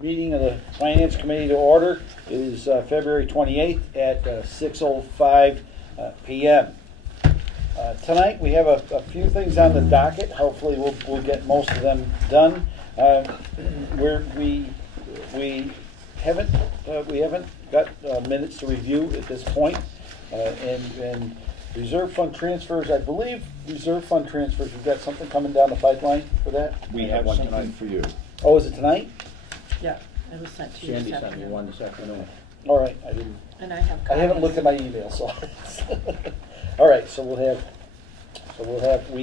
Meeting of the Finance Committee to order. It is February 28th at 6:05 p.m. Tonight we have a few things on the docket. Hopefully we'll get most of them done. We haven't got minutes to review at this point, and reserve fund transfers. I believe reserve fund transfers. We've got something coming down the pipeline for that. We have one tonight for you. Oh, is it tonight? Yeah, it was sent to you Shandy this sent me afternoon. one this afternoon. All right, I didn't. And I have I haven't looked at my email, so. All right, so we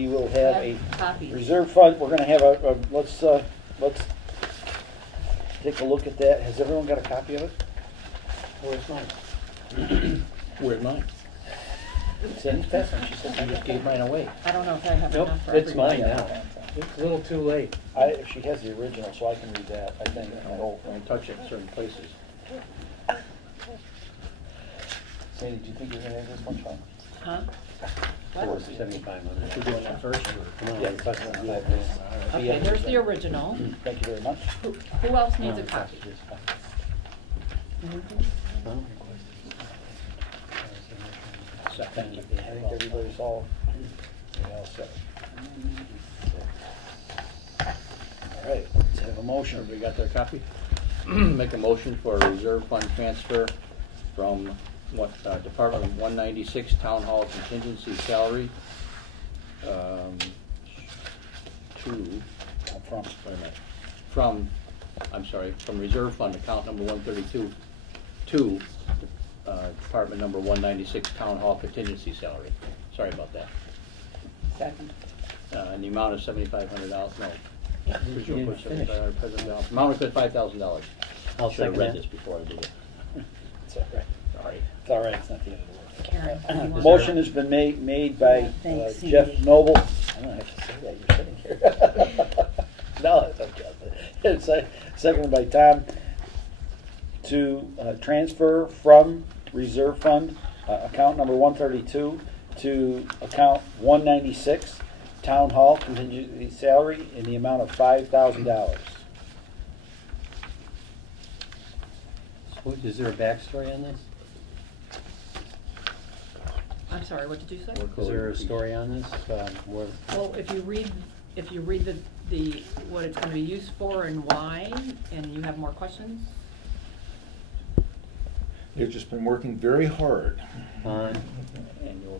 will have a copies. reserve fund. We're going to have let's take a look at that. Has everyone got a copy of it? Where's mine? Where's mine? Sandy's passing. She said I just gave mine away. I don't know if I have Nope, enough for it's everybody. mine now. It's a little too late. She has the original, so I can read that. I think. Don't touch it in certain places. Sandy, do you think you're going to have this much fun? Huh? What? What? 7,500. You're doing that first? Come on, Yeah. let's do that. Okay, there's the original. Thank you very much. Who else needs a copy? Second. I think everybody's all set. All right, let's have a motion. Everybody got their copy? Make a motion for a reserve fund transfer from Department 196 Town Hall contingency salary from reserve fund account number 132 to Department number 196 Town Hall contingency salary. Sorry about that. Second. In the amount of $7,500. No. You didn't finish. Amount of $5,000. I'll Should have second read that. this before I did it. It's all right. Sorry. It's all right. It's not the end of the world. Karen, you want Motion to- has been made by Thanks, Jeff Cindy. Noble. I don't have to say that. You're sitting here. No, it's okay. It's seconded by Tom to transfer from reserve fund account number 132 to account 196 Town Hall contingency salary in the amount of $5,000. Is there a backstory on this? I'm sorry, what did you say? Is there a story on this? Well, if you read the what it's going to be used for and why, and you have more questions. They've just been working very hard. On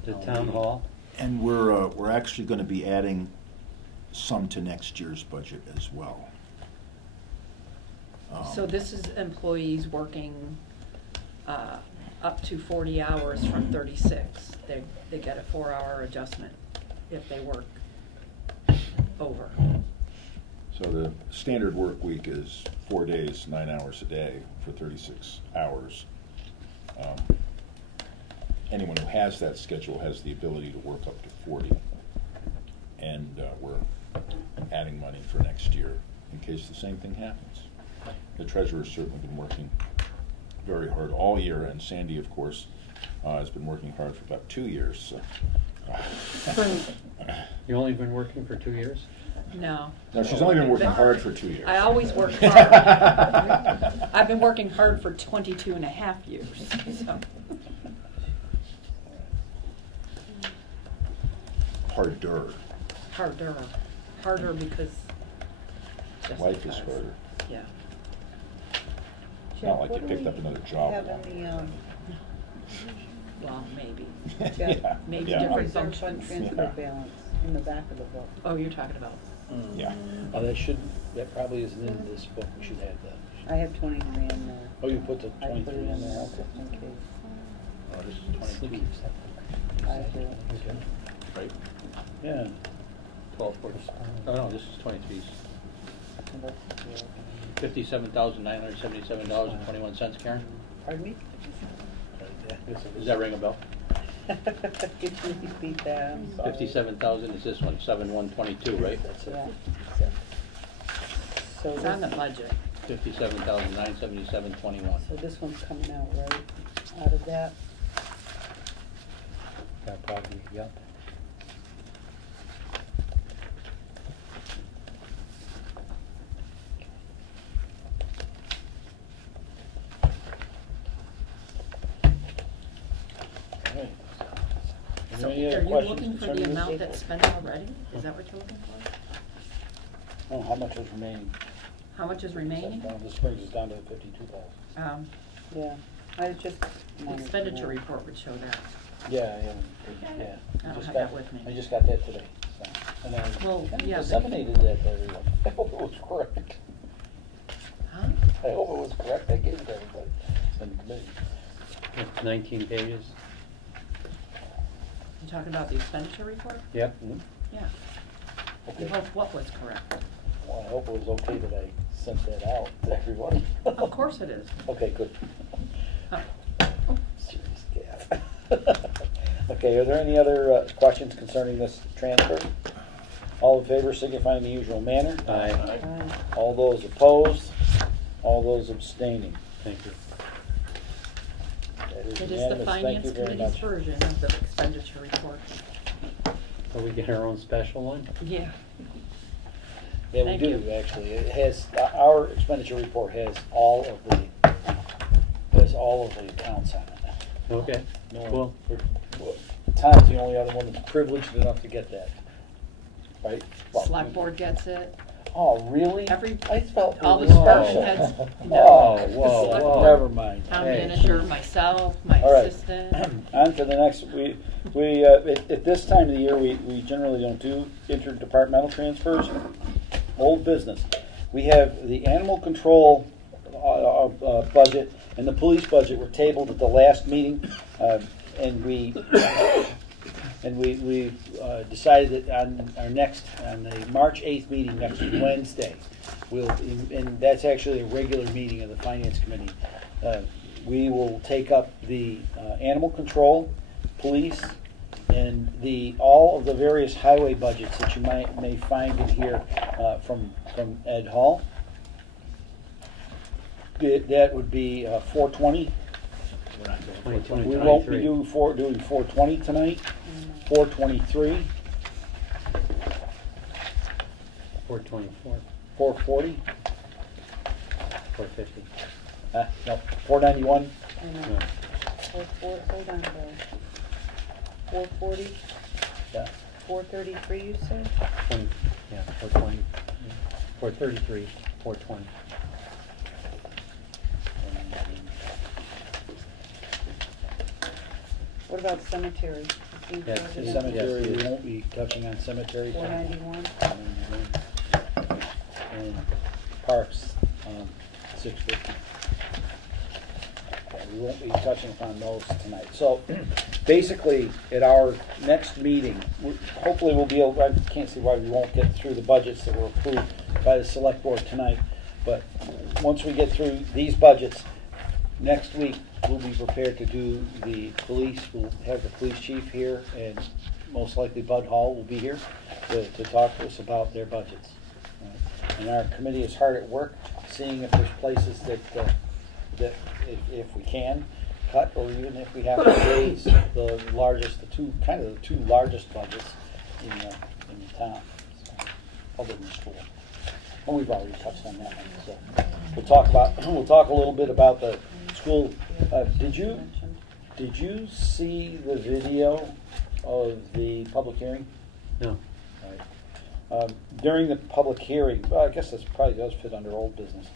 the town hall? And we're actually going to be adding some to next year's budget as well. So this is employees working up to 40 hours from 36. They get a 4-hour adjustment if they work over. So the standard work week is 4 days, 9 hours a day for 36 hours. Anyone who has that schedule has the ability to work up to 40. And we're adding money for next year in case the same thing happens. The treasurer's certainly been working very hard all year, and Sandy, of course, has been working hard for about 2 years. So. You only been working for 2 years? No. No, she's only been working hard for 2 years. I always work hard. I've been working hard for 22 and a half years. So. Harder because just Life is because. harder. Yeah. Not like you picked up another job. Well, maybe. Yeah. Maybe Yeah. different Reserve functions. fund transfer Yeah. balance in the back of the book. Oh, you're talking about. Yeah. Oh, that probably isn't in this book. We should have that. I have 20 grand there. Oh, you put the I put 23 it in in there. there Okay. just in case. Oh, this is 22. I do. Okay. Right? Yeah. 12, 14. Oh, no, this is 23. And that's- $57,977.21, Karen? Pardon me? Does that ring a bell? Could you repeat that? I'm sorry. 57,000 is this one, 7122, right? That's it. Yeah. So It's on the this, budget. 57,977.21. so this one's coming out, right? Out of that? Probably, yep. any Are other you questions looking for the concerning amount this? that's spent already? Is that what you're looking for? Oh, how much is remaining? How much is remaining? This brings us down to 52,000. Yeah, I was just. The expenditure report would show that. Yeah, yeah. I don't Just have got- that with me. I just got that today. So, and I Well, kind of yeah, but- disseminated that to everyone. I hope it was correct. Huh? I hope it was correct. I gave it to everybody in the committee. It's 19 pages. You talking about the expenditure report? Yep. Yeah. Okay. You hope what was correct? Well, I hope it was okay that I sent that out to everyone. Of course it is. Okay, good. Huh. Serious gaffe. Okay, are there any other questions concerning this transfer? All in favor signify in the usual manner. Aye. All those opposed? All those abstaining? Thank you. That is It is unanimous. the Thank finance you very committee's much. version of the expenditure report. So we get our own special one? Yeah. Yeah, we Thank do, you. actually. It has, our expenditure report has all of the accounts on it. Okay, No, cool. Tom's the only other one that's privileged enough to get that, right? Well, Select board gets it. Oh, really? Every- I felt all the it was department special. heads- Oh, whoa, Select whoa. board, never mind. Town Hey. manager, myself, my All right. assistant. On to the next, at this time of the year, we generally don't do interdepartmental transfers. Old business. We have the animal control budget and the police budget were tabled at the last meeting, and we decided that on the March 8th meeting next Wednesday, and that's actually a regular meeting of the Finance Committee, we will take up the animal control, police, and all of the various highway budgets that you may find in here from Ed Hall. That would be 420. We won't be doing 420 tonight. 423, 424, 440. 450. No, 491. I know. No. hold on, Bill. 440, Yeah. 433, you said? 20, yeah, 420, 433, 420. What about cemetery? Yeah, The Yes, cemetery, we please. won't be touching on cemetery. 491. And parks, 650. We won't be touching upon those tonight. So basically, at our next meeting, hopefully we'll be able, I can't see why we won't get through the budgets that were approved by the select board tonight. But once we get through these budgets, next week we'll be prepared to do the police. We'll have the police chief here, and most likely Bud Hall will be here to talk to us about their budgets. And our committee is hard at work, seeing if there's places that if we can cut, or even if we have to raise the two largest budgets in the town, other than school. And we've already touched on that one. So we'll talk a little bit about the school. Did you see the video of the public hearing? No. During the public hearing, well, I guess this probably does fit under old business.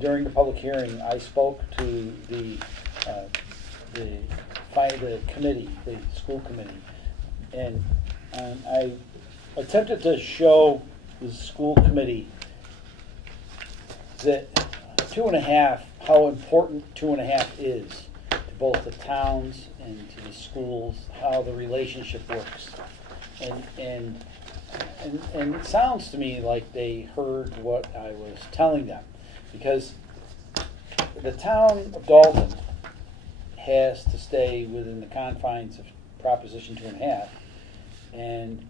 During the public hearing, I spoke to the committee, the school committee, and I attempted to show the school committee that 2.5, how important 2.5 is to both the towns and to the schools, how the relationship works, and it sounds to me like they heard what I was telling them, because the town of Dalton has to stay within the confines of Proposition 2.5, and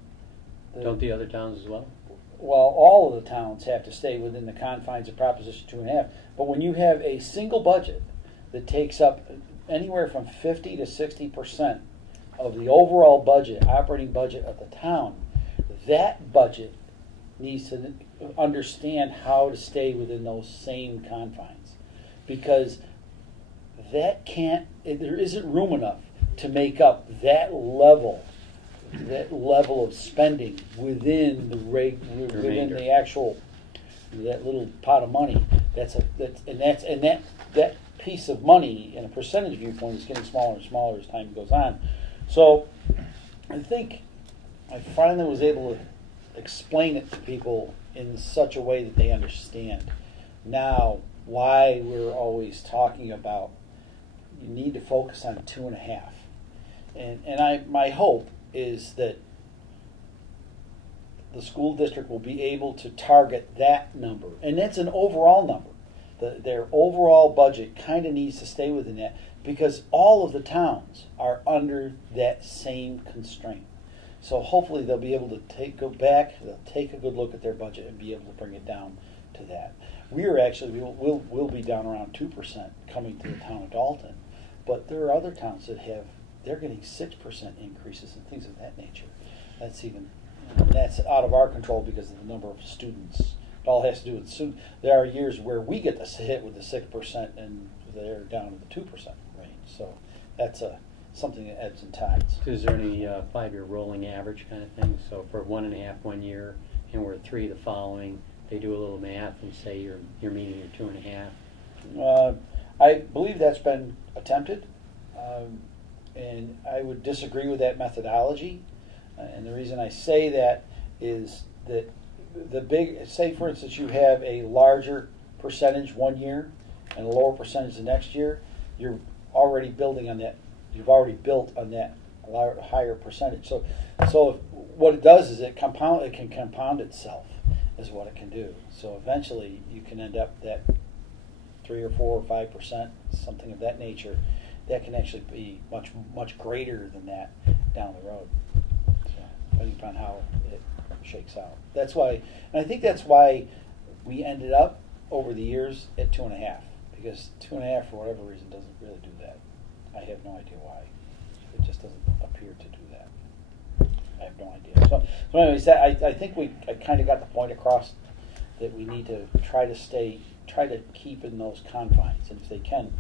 Don't the other towns as well? well, all of the towns have to stay within the confines of Proposition 2.5. But when you have a single budget that takes up anywhere from 50 to 60% of the overall budget, operating budget of the town, that budget needs to understand how to stay within those same confines, because there isn't room enough to make up that level that level of spending within the rate, within Remainder. the actual, that little pot of money. That piece of money in a percentage viewpoint is getting smaller and smaller as time goes on. So I think I finally was able to explain it to people in such a way that they understand now why we're always talking about you need to focus on 2.5. And my hope is that the school district will be able to target that number. And that's an overall number. Their overall budget kind of needs to stay within that because all of the towns are under that same constraint. So hopefully they'll be able to go back, they'll take a good look at their budget and be able to bring it down to that. We'll be down around 2% coming to the town of Dalton. But there are other towns that they're getting 6% increases and things of that nature. That's out of our control because of the number of students. It all has to do with students. There are years where we get the hit with the 6% and they're down to the 2% range. So that's something that ebbs and tides. Is there any 5-year rolling average kind of thing? So for 1.5 one year and we're 3 the following, they do a little math and say you're meeting your 2.5. I believe that's been attempted, and I would disagree with that methodology. And the reason I say that is that say for instance you have a larger percentage one year and a lower percentage the next year, you're already building on that. You've already built on that higher percentage. So what it does is it can compound itself, is what it can do. So eventually you can end up that 3 or 4 or 5%, something of that nature, that can actually be much greater than that down the road. So, depending upon how it shakes out. That's why, and I think that's why we ended up over the years at 2.5, because 2.5 for whatever reason doesn't really do that. I have no idea why. It just doesn't appear to do that. I have no idea. So anyways, I think I kind of got the point across that we need to try to keep in those confines, and if they can,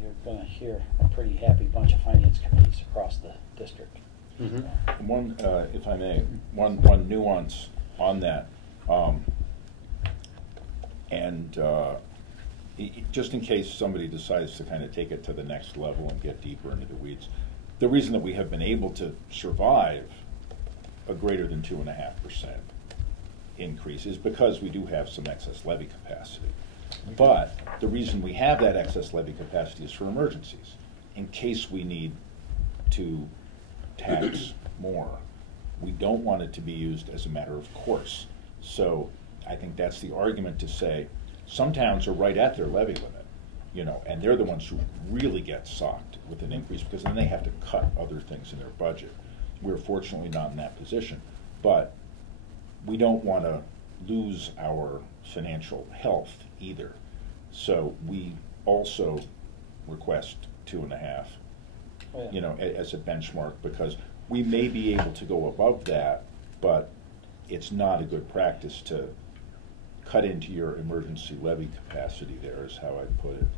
you're going to hear a pretty happy bunch of finance committees across the district. Mm-hmm. One, if I may, one nuance on that, just in case somebody decides to kind of take it to the next level and get deeper into the weeds, the reason that we have been able to survive a greater than 2.5% increase is because we do have some excess levy capacity. But the reason we have that excess levy capacity is for emergencies, in case we need to tax more. We don't want it to be used as a matter of course. So I think that's the argument to say some towns are right at their levy limit, and they're the ones who really get socked with an increase because then they have to cut other things in their budget. We're fortunately not in that position, but we don't want to lose our financial health either. So we also request 2.5, as a benchmark, because we may be able to go above that, but it's not a good practice to cut into your emergency levy capacity there, is how I'd put it,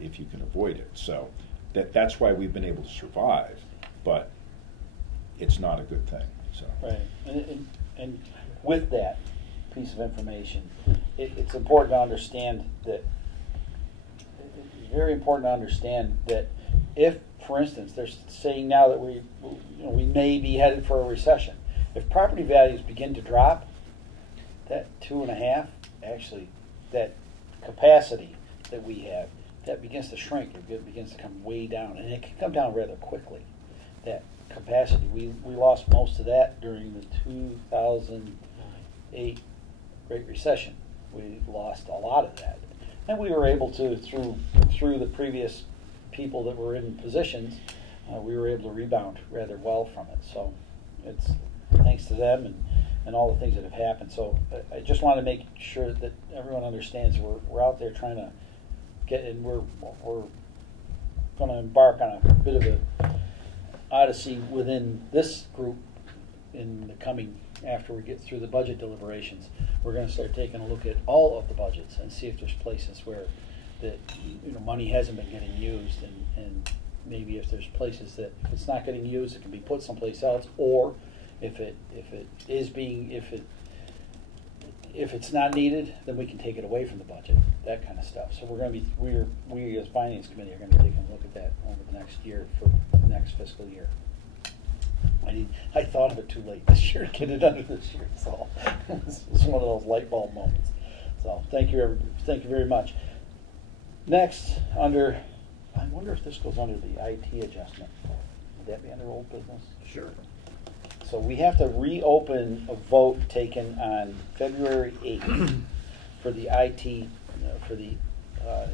if you can avoid it. So that's why we've been able to survive, but it's not a good thing. So. Right, and with that piece of information, it's important to understand that. It's very important to understand that if, for instance, they're saying now that we may be headed for a recession. If property values begin to drop, that 2.5, actually, that capacity that we have, that begins to shrink. It begins to come way down, and it can come down rather quickly. That capacity, we lost most of that during the 2008 Great Recession. We lost a lot of that, and we were able to, through the previous people that were in positions, we were able to rebound rather well from it. So it's thanks to them and all the things that have happened. So I just want to make sure that everyone understands we're out there trying to get in. We're going to embark on a bit of a odyssey within this group in the coming, after we get through the budget deliberations. We're going to start taking a look at all of the budgets and see if there's places where that money hasn't been getting used, and maybe if there's places that if it's not getting used, it can be put someplace else, or if it's not needed, then we can take it away from the budget, that kind of stuff. So we as finance committee are going to be taking a look at that over the next year for the next fiscal year. I thought of it too late this year to get it under this year. So it's one of those light bulb moments. So thank you very much. Next, I wonder if this goes under the IT adjustment. Would that be under old business? Sure. So we have to reopen a vote taken on February 8th for the IT, for the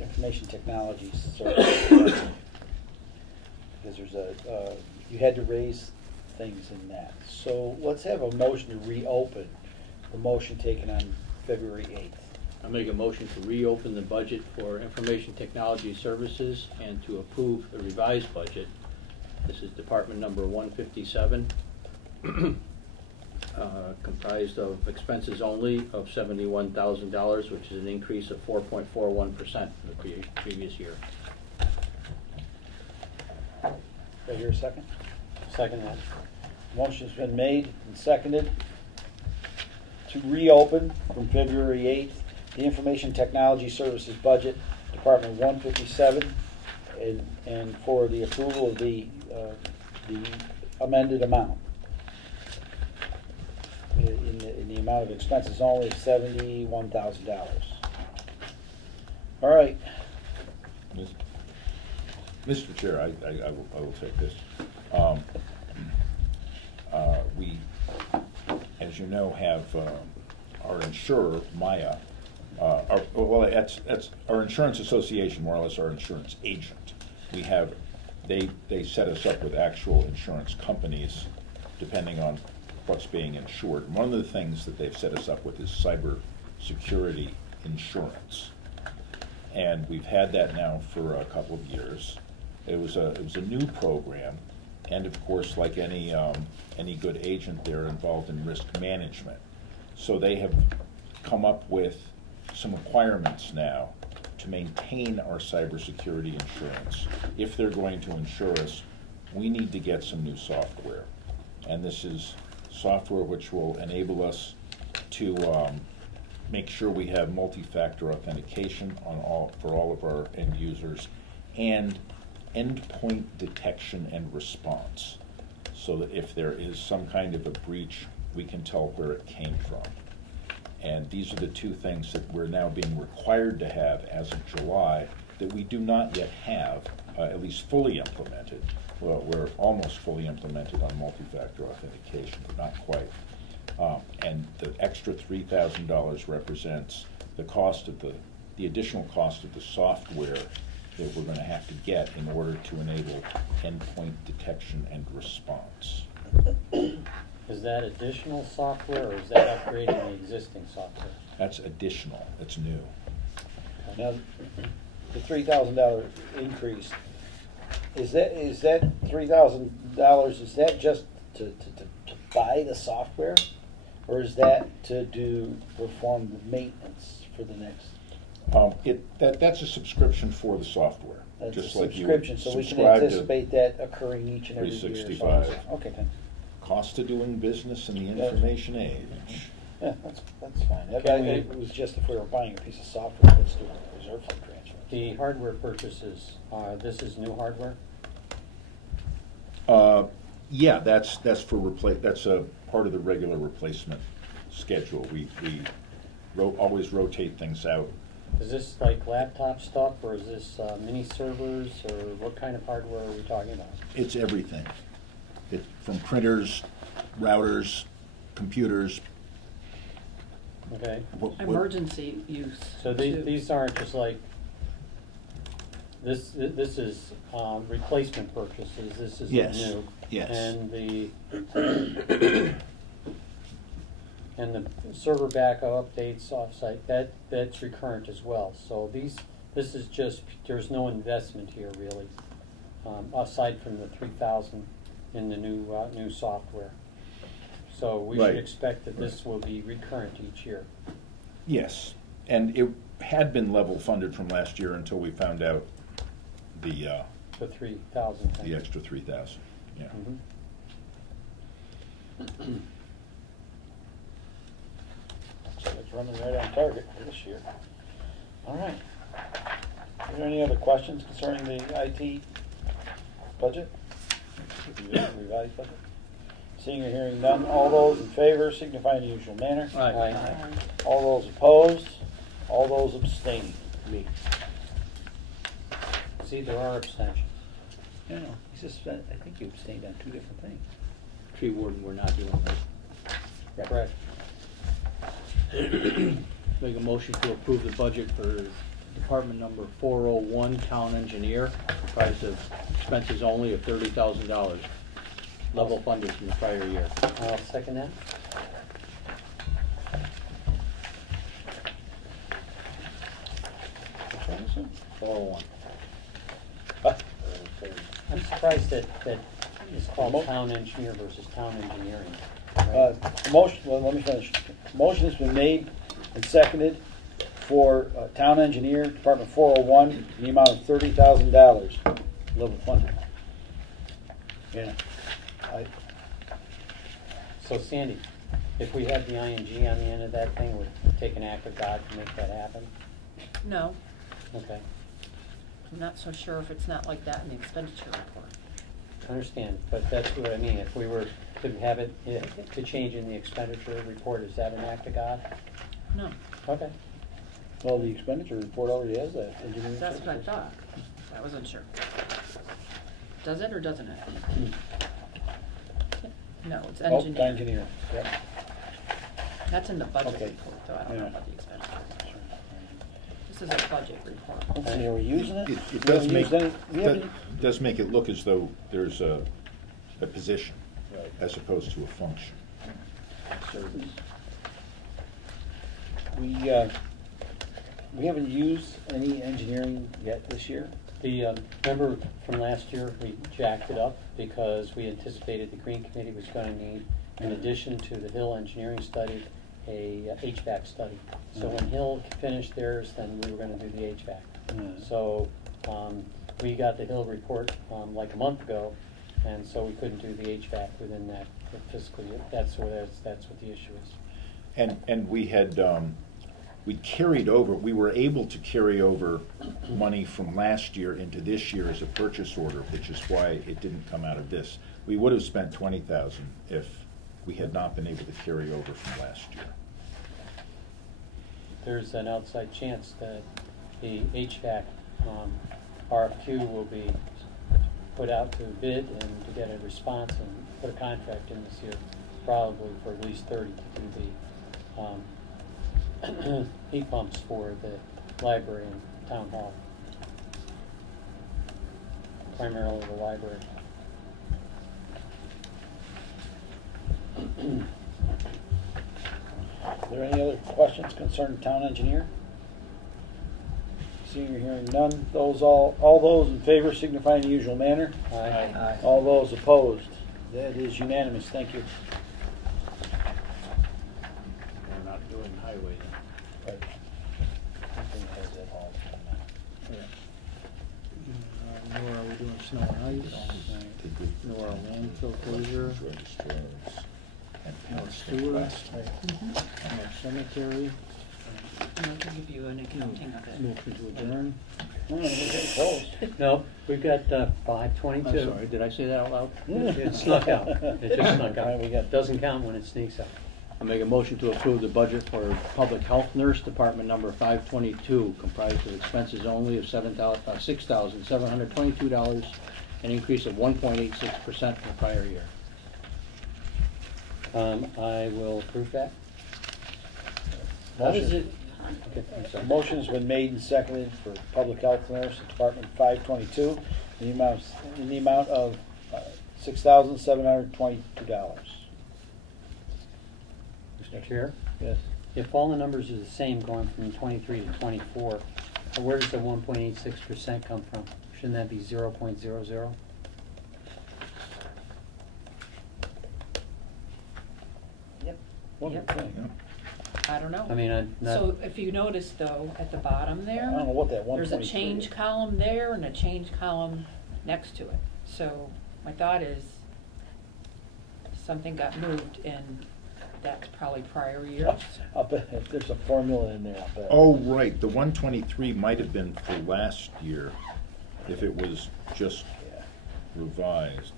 information technology service. Because you had to raise things in that. So let's have a motion to reopen the motion taken on February 8th. I make a motion to reopen the budget for information technology services and to approve the revised budget. This is department number 157, comprised of expenses only of $71,000, which is an increase of 4.41% from the previous year. Do I hear a second? Second that. Motion's been made and seconded to reopen from February 8th the Information Technology Services budget, Department 157, and for the approval of the amended amount. In the amount of expenses only, $71,000. All right. Mr. Chair, I will take this. We, as you know, have our insurer, Maya. That's our insurance association, more or less our insurance agent. They set us up with actual insurance companies, depending on what's being insured. And one of the things that they've set us up with is cyber security insurance, and we've had that now for a couple of years. It was a new program, and of course, like any good agent, they're involved in risk management. So they have come up with some requirements now to maintain our cybersecurity insurance. If they're going to insure us, we need to get some new software, and this is software which will enable us to make sure we have multi-factor authentication for all of our end users, and endpoint detection and response, so that if there is some kind of a breach, we can tell where it came from. And these are the two things that we're now being required to have as of July that we do not yet have, at least fully implemented. Well, we're almost fully implemented on multi-factor authentication, but not quite. And the extra $3,000 represents the cost of the additional cost of the software that we're going to have to get in order to enable endpoint detection and response. Is that additional software, or is that upgrading the existing software? That's additional. It's new. Now, the $3,000 increase, is that $3,000? Is that just to buy the software, or is that to perform the maintenance for the next? That's a subscription for the software. That's just a like subscription, you so we can subscribe anticipate that occurring each and every year. 365. Okay, thanks. Cost of doing business in the information age. Yeah, that's fine. It was just if we were buying a piece of software, let's do a reserve fund transfer. The hardware purchases, this is new hardware? Yeah, that's for that's a part of the regular replacement schedule. We always rotate things out. Is this like laptop stuff, or is this mini servers, or what kind of hardware are we talking about? It's everything. From printers, routers, computers. Okay. Emergency use. So these aren't just like, this is replacement purchases, this is new. Yes. And the server backup updates offsite, that's recurrent as well. So this is just, there's no investment here really, aside from the $3,000 in the new software. So we should expect that this will be recurrent each year. Yes, and it had been level funded from last year until we found out the the 3,000 thing. The extra 3,000, yeah. Mhm. So it's running right on target for this year. All right. Are there any other questions concerning the IT budget? Revised budget? Seeing or hearing none, all those in favor signify in the usual manner. Aye. All those opposed, all those abstaining. Me. See, there are abstentions. No, he just, I think you abstained on two different things. Tree warden, we're not doing that. Correct. Make a motion to approve the budget for department number 401, town engineer, comprised of expenses only of $30,000, level funded from the prior year. I'll second that. Which one is it? 401. I'm surprised that it's called town engineer versus town engineering. right? Motion, well, let me finish. Motion has been made and seconded for town engineer, Department 401, in the amount of $30,000, level funded. Yeah. So Sandy, if we had the ing on the end of that thing, would take an act of God to make that happen? No, Okay, I'm not so sure if it's not like that in the expenditure report. I understand, but that's what I mean. If we were to have it, to change in the expenditure report, is that an act of God? No, Okay. Well, the expenditure report already has that. Engineering that's what I services. thought. I wasn't sure. Does it or doesn't it? No, it's Oh, engineer. engineer, yep. That's in the budget Okay. report, though. I don't know Yeah. about the expenditure. This is a budget report. Okay, are we using it? It We does haven't make, used any- we haven't- does make it look as though there's a position Right. as opposed to a function. Service. We haven't used any engineering yet this year. Remember from last year, we jacked it up because we anticipated the Green Committee was going to need, in addition to the Hill engineering study, a HVAC study. So when Hill finished theirs, then we were going to do the HVAC. Mm. So we got the Hill report like a month ago, and so we couldn't do the HVAC within that fiscal year. That's what the issue is. And we had, we carried over, we were able to carry over money from last year into this year as a purchase order, which is why it didn't come out of this. We would have spent $20,000 if we had not been able to carry over from last year. There's an outside chance that the HVAC RFQ will be put out to bid and to get a response and put a contract in this year, probably for at least 30 to do the heat pumps for the library and town hall. Primarily the library. Are there any other questions concerning town engineer? Seeing or hearing none, all those in favor signify in the usual manner. Aye. All those opposed, that is unanimous, thank you. We're not doing highway then. Nor are we doing snow and ice, nor our landfill closure, no sewer, no cemetery. And I can give you an accounting of it. Motion to adjourn. We're getting close. No, we've got I'm 5:22. sorry, did I say that out loud? It snuck out. It just snuck All right, out. we got- Doesn't count when it sneaks out. I'll make a motion to approve the budget for Public Health Nurse Department number 522, comprised of expenses only of $6,722, an increase of 1.86% from the prior year. I will approve that. How does it? Okay, I'm sorry. Motion has been made and seconded for Public Health Nurse at Department 522 in the amount of $6,722. Mr. Chair, Yes. if all the numbers are the same going from 23 to 24, where does the 1.86% come from? Shouldn't that be 0.00? Yep. Wonderful Yep. thing. I don't know. I mean, I'm not. So if you notice though, at the bottom I there, don't know what that there's 123 a change is. column there and a change column next to it. So my thought is, something got moved, and that's probably prior years. I'll bet if there's a formula in there, I'll bet. Oh, right, the 123 might have been for last year, if it was just Yeah. revised.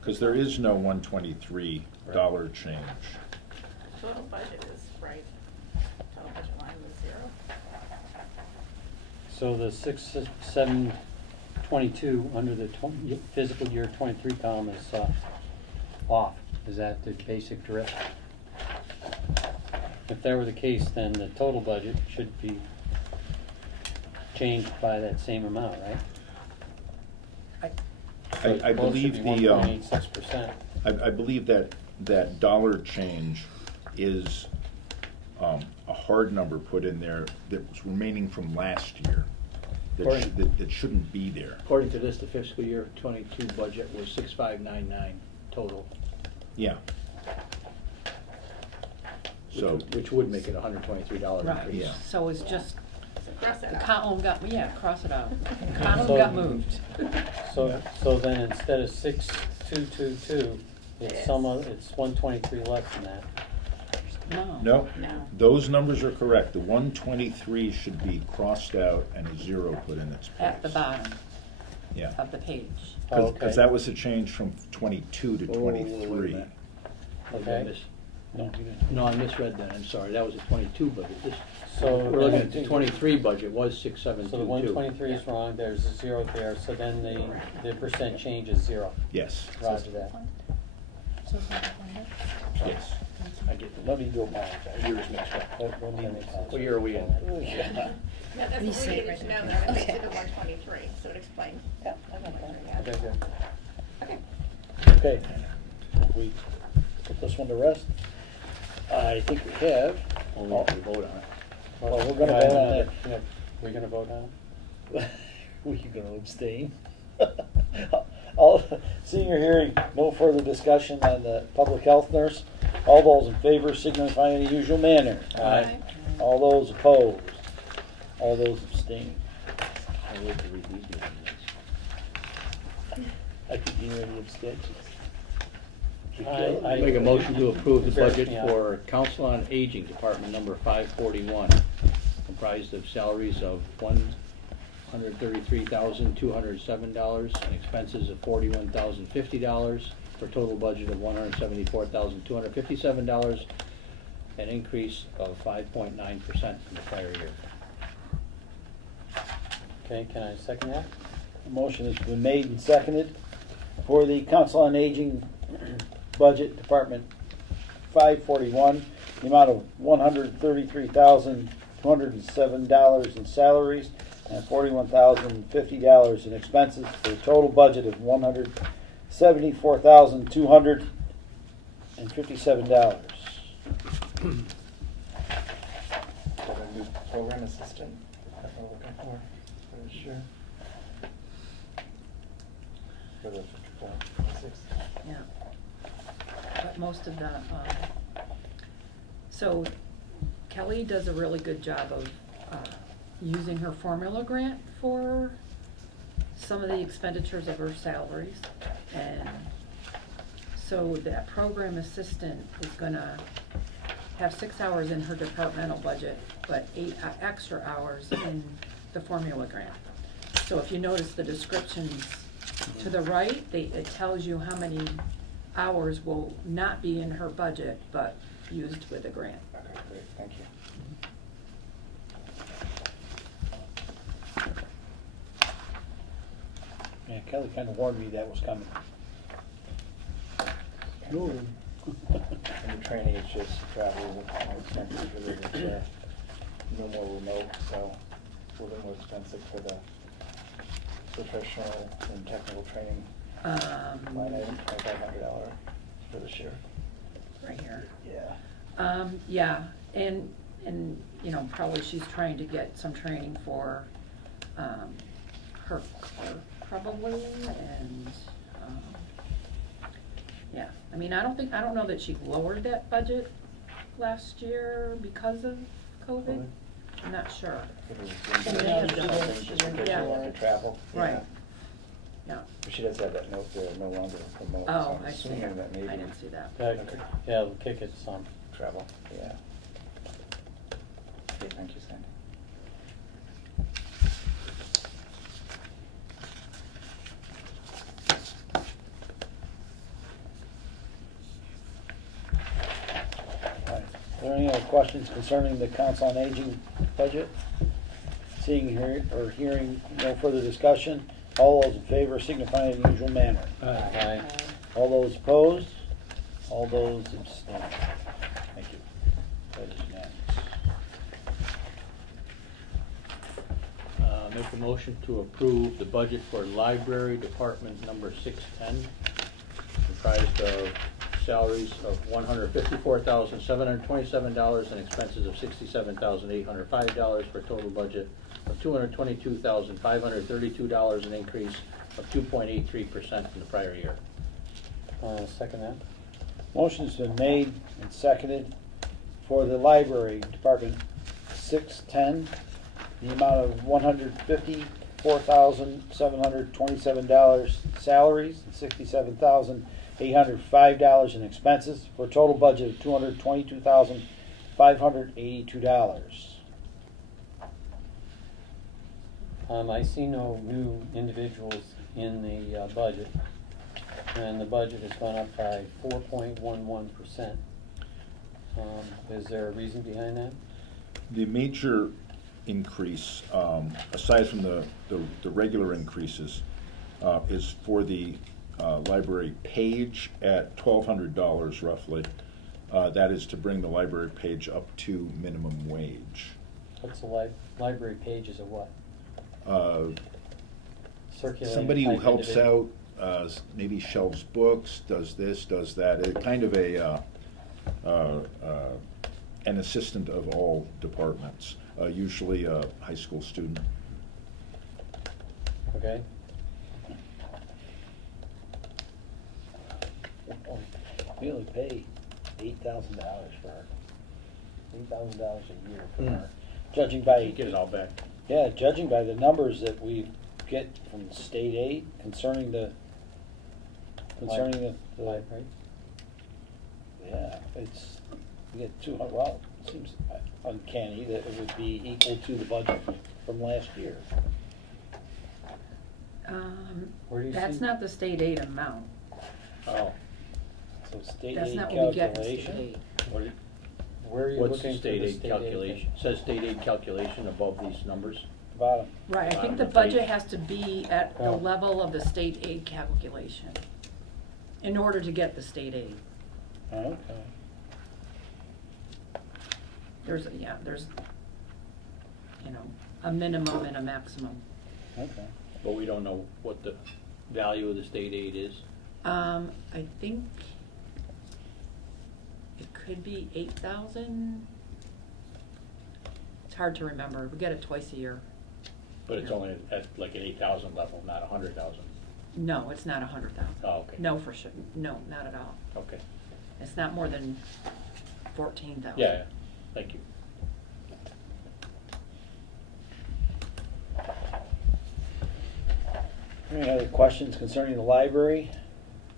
Because there is no $123 change. Total budget is right. Total budget line was 0. So the 6,722 under the fiscal year 23 column is off. Is that the basic drift? If that were the case, then the total budget should be changed by that same amount, right? I believe the, 1.86%. I believe that dollar change is a hard number put in there that was remaining from last year, that shouldn't be there. According to this, the fiscal year 22 budget was 6,599 total. Yeah. So, Which would make it a $123 Right, increase. Yeah. so it's just, So cross that the out. column got, yeah, cross it out. The column So- got moved. So then instead of 6,222, it's it's 123 less than that. No. no, No. those numbers are correct. The 123 should be crossed out and a 0 put in its place. At the bottom Yeah. of the page. Oh, Because okay. that was a change from 22 to Oh, wait a 23. minute. Okay. No, I misread that, I'm sorry, that was a 22 budget. So We're looking then- at the 23 budget was So the 6,722. 123 is wrong, there's a 0 there, so then the percent change is 0. Yes, Roger that. yes. I get Let me go mine. years mixed up. Let me make What year are we in? Yeah. Yeah, that's what we needed to know, that it makes it a 123, so it explains. Yeah, I got that. Yeah. Okay, good. Okay. Okay, we put this one to rest. I think we have. Only if we vote on it. Well, we're gonna vote on it. Yeah, we're gonna vote on it? We can go abstain. All, seeing or hearing no further discussion on the public health nurse, all those in favor signify in the usual manner. Aye. All those opposed, all those abstain. I wait to read these documents. I could hear any abstentions. I Make a motion to approve the budget Yeah. for Council on Aging, Department number 541, comprised of salaries of $133,207 and expenses of $41,050 for a total budget of $174,257, an increase of 5.9% from the prior year. Okay, can I second that? A motion has been made and seconded for the Council on Aging budget, Department 541, the amount of $133,207 in salaries and $41,050 in expenses for a total budget of $174,257. Got a new program assistant that we're looking for this year. For the 54, 6. Yeah. But most of the, so Kelly does a really good job of using her formula grant for some of the expenditures of her salaries. And so that program assistant is gonna have 6 hours in her departmental budget, but 8 extra hours in the formula grant. So if you notice the descriptions to the right, it tells you how many hours will not be in her budget, but used with the grant. Okay, great, thank you. Yeah, Kelly kind of warned me that was coming. And the training is just travel, more expensive related to no more remote, so a little bit more expensive for the professional and technical training line item, $2,500 for this year. Right here. Yeah. Yeah, and, you know, probably she's trying to get some training for, her clerk probably, and, yeah. I mean, I don't know that she lowered that budget last year because of COVID. I'm not sure. For the She may have done it. just because Yeah. you want to travel. Right. Yeah. But she does have that note there, no longer remote, so Oh, I'm I see. assuming that maybe I didn't see that. Yeah, it'll kick it some. travel, yeah. Okay, thank you, Sandy. All right. Are there any other questions concerning the Council on Aging budget? Seeing here or hearing no further discussion, all those in favor signify in the usual manner. Aye. All those opposed? All those abstain. Thank you. That is unanimous. Make a motion to approve the budget for library department number 610, comprised of salaries of $154,727 and expenses of $67,805 for a total budget of $222,532, an increase of 2.83% from the prior year. Second that. Motion's been made and seconded for the library department 610, the amount of $154,727 salaries and $67,805 in expenses for a total budget of $222,582. I see no new individuals in the budget, and the budget has gone up by 4.11%. Is there a reason behind that? The major increase, aside from the regular increases, is for the library page at $1,200 roughly. That is to bring the library page up to minimum wage. What's the library page is a what? Circulating Somebody who type helps individual? out, maybe shelves books, does this, does that. Kind of an assistant of all departments, usually a high school student. Okay. We only pay $8,000 for her. $8,000 a year for her. Judging by Get it all back. Yeah, judging by the numbers that we get from state aid concerning the Library. yeah, it's we get 200. Well, it seems uncanny that it would be equal to the budget from last year. Where do you That's see- not the state aid amount. Oh, So state That's aid not what we get in state calculation. aid. Where are you what's looking the for state the aid calculation? Says state aid calculation above these numbers. Bottom. Right, I think the Bottom of the budget page. has to be at the Oh. level of the state aid calculation in order to get the state aid. Okay. There's, a minimum and a maximum. Okay. But we don't know what the value of the state aid is. I think it could be 8,000. It's hard to remember. We get it twice a year. But it's only at like an 8,000 level, not 100,000. No, it's not 100,000. Oh, okay. No, for sure. No, not at all. Okay. It's not more than 14,000. Yeah, thank you. Any other questions concerning the library?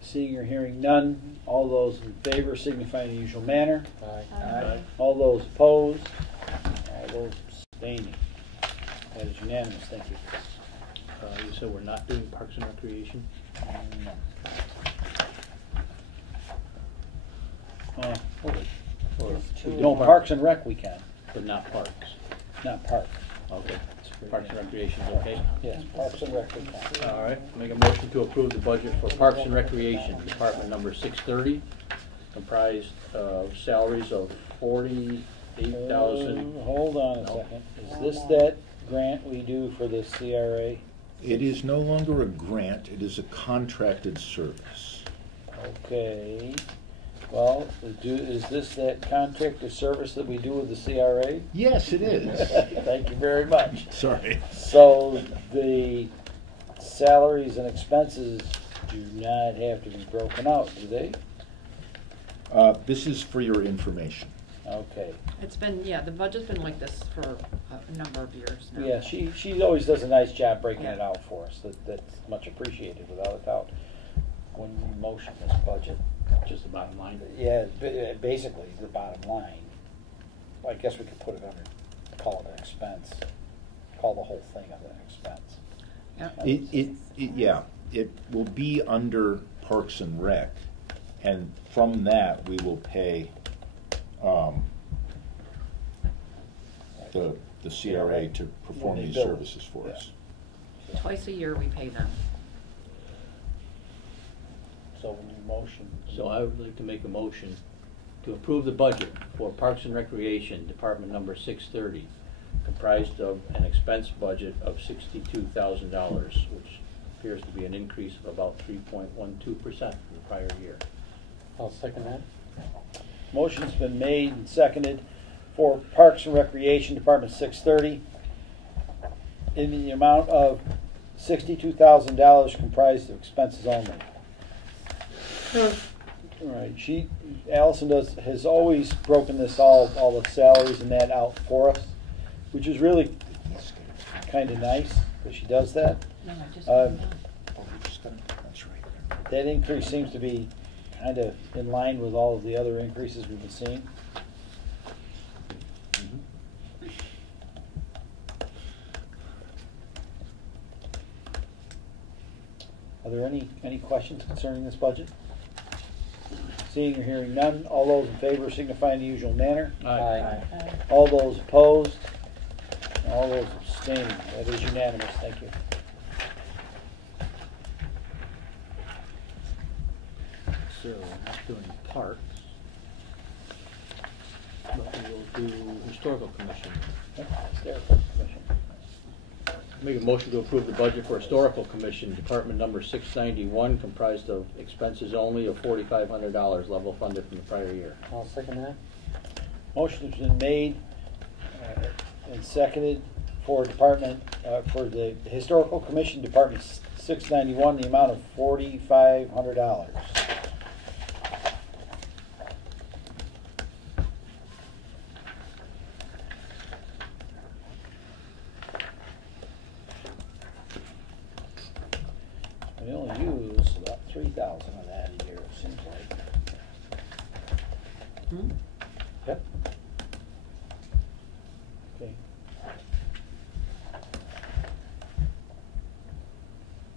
Seeing or hearing none, all those in favor signify in the usual manner. Aye. All those opposed, all those abstaining. That is unanimous, thank you. You said we're not doing Parks and Recreation? Hold it. Or No, Parks and Rec we can, but not Parks? not Park. Okay. Parks and Recreation is okay? Yes, Parks and Rec we can. All right, make a motion to approve the budget for Parks and Recreation, Department number 630, comprised of salaries of $48,000. Hold on a No. second. Is this that grant we do for the CRA? It is no longer a grant, it is a contracted service. Okay. Well, is this that contracted service that we do with the CRA? Yes, it is. Thank you very much. Sorry. So the salaries and expenses do not have to be broken out, do they? This is for your information. Okay. It's been, yeah, the budget's been like this for a number of years now. Yeah, she always does a nice job breaking it Yeah. out for us. That's much appreciated, without a doubt. When we motion this budget, Just the bottom line. yeah, basically the bottom line. Well, I guess we could put it under, call it an expense. Call the whole thing an expense. Yeah. Yeah, it will be under Parks and Rec, and from that, we will pay, the CRA to perform When they these bill. services for Yeah. us. Twice a year we pay them. So when you motion. So I would like to make a motion to approve the budget for Parks and Recreation, Department number 630, comprised of an expense budget of $62,000, which appears to be an increase of about 3.12% from the prior year. I'll second that. Motion's been made and seconded for Parks and Recreation Department 630 in the amount of $62,000 comprised of expenses only. All right, Allison has always broken this all the salaries and that out for us, which is really kind of nice that she does that. No, I just. Uh, That's right. That increase seems to be kind of in line with all of the other increases we've been seeing. Are there any questions concerning this budget? Seeing or hearing none, all those in favor signify in the usual manner. Aye. All those opposed, and all those abstaining. That is unanimous. Thank you. So, we're not doing parks, but we will do historical commission. Hysterical Commission. Make a motion to approve the budget for historical commission, department number 691, comprised of expenses only of $4,500, level funded from the prior year. I'll second that. Motion has been made and seconded for the Historical Commission Department 691, the amount of $4,500. We only use about 3,000 of that a year, it seems like. Hmm? Yep. Okay.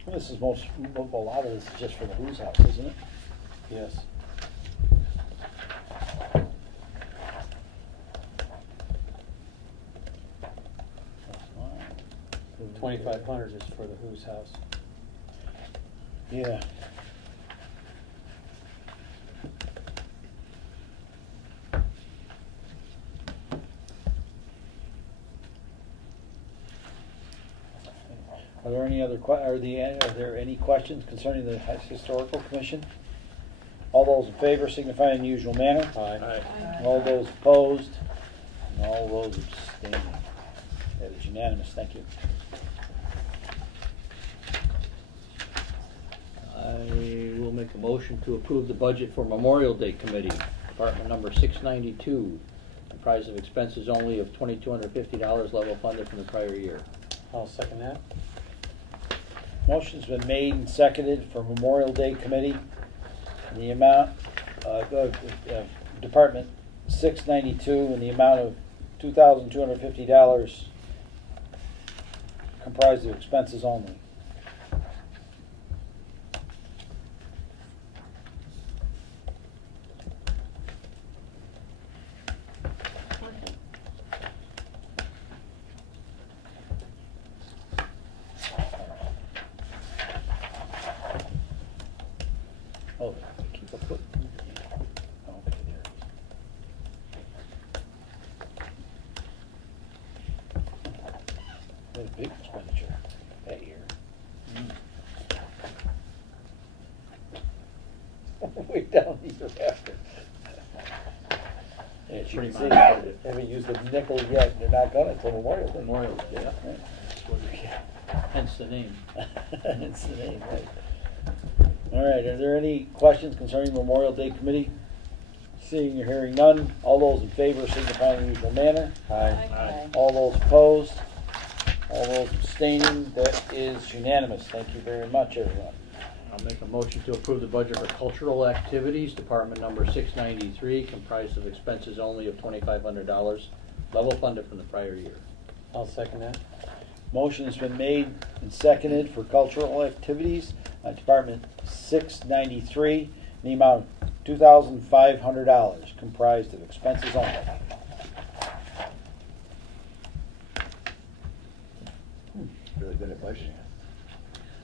This is a lot of this is just for the Who's House, isn't it? Yes. $2,500 is for the Who's House. Yeah. Are there any other are there any questions concerning the Historical Commission? All those in favor signify in the usual manner. Aye. All those opposed, and all those abstaining. That is unanimous. Thank you. I will make a motion to approve the budget for Memorial Day Committee, department number 692, comprised of expenses only of $2,250, level funded from the prior year. I'll second that. Motion's been made and seconded for Memorial Day Committee. The amount of Department 692 in the amount of $2,250 comprised of expenses only. Oh, keep a foot. Okay, there. What a big expenditure that year. Way down the year after. As you Pretty can see, much. they haven't used a nickel yet. They're not gonna until Memorial Day. Memorial Day, yeah. Right. Hence the name. It's the name, right. All right, are there any questions concerning Memorial Day Committee Seeing or hearing none, all those in favor signify in the usual manner. Aye. All those opposed, all those abstaining, that is unanimous. Thank you very much, everyone. I'll make a motion to approve the budget for cultural activities, department number 693, comprised of expenses only of $2,500, level funded from the prior year. I'll second that. Motion has been made and seconded for cultural activities, Department 693, in the amount of $2,500, comprised of expenses only. Really good at budgeting.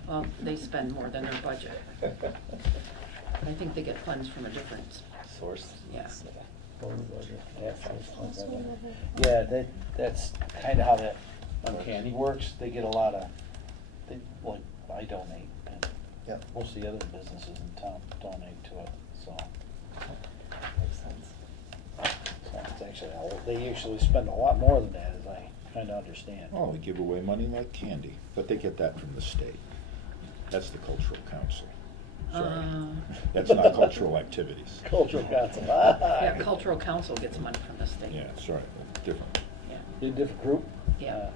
Well, they spend more than their budget. I think they get funds from a different, Source. yeah. Yeah, that's kind of how that Uncanny. works. They get a lot of, like, I donate, and Yep. most of the other businesses in town donate to it, so. Makes sense. So it's actually, they usually spend a lot more than that, as I kind of understand. Oh, they give away money like candy, but they get that from the state. That's the cultural council. Sorry. That's not cultural activities. Cultural council. Yeah, cultural council gets money from the state. Yeah, sorry, different. Yeah. You a different group? Yeah.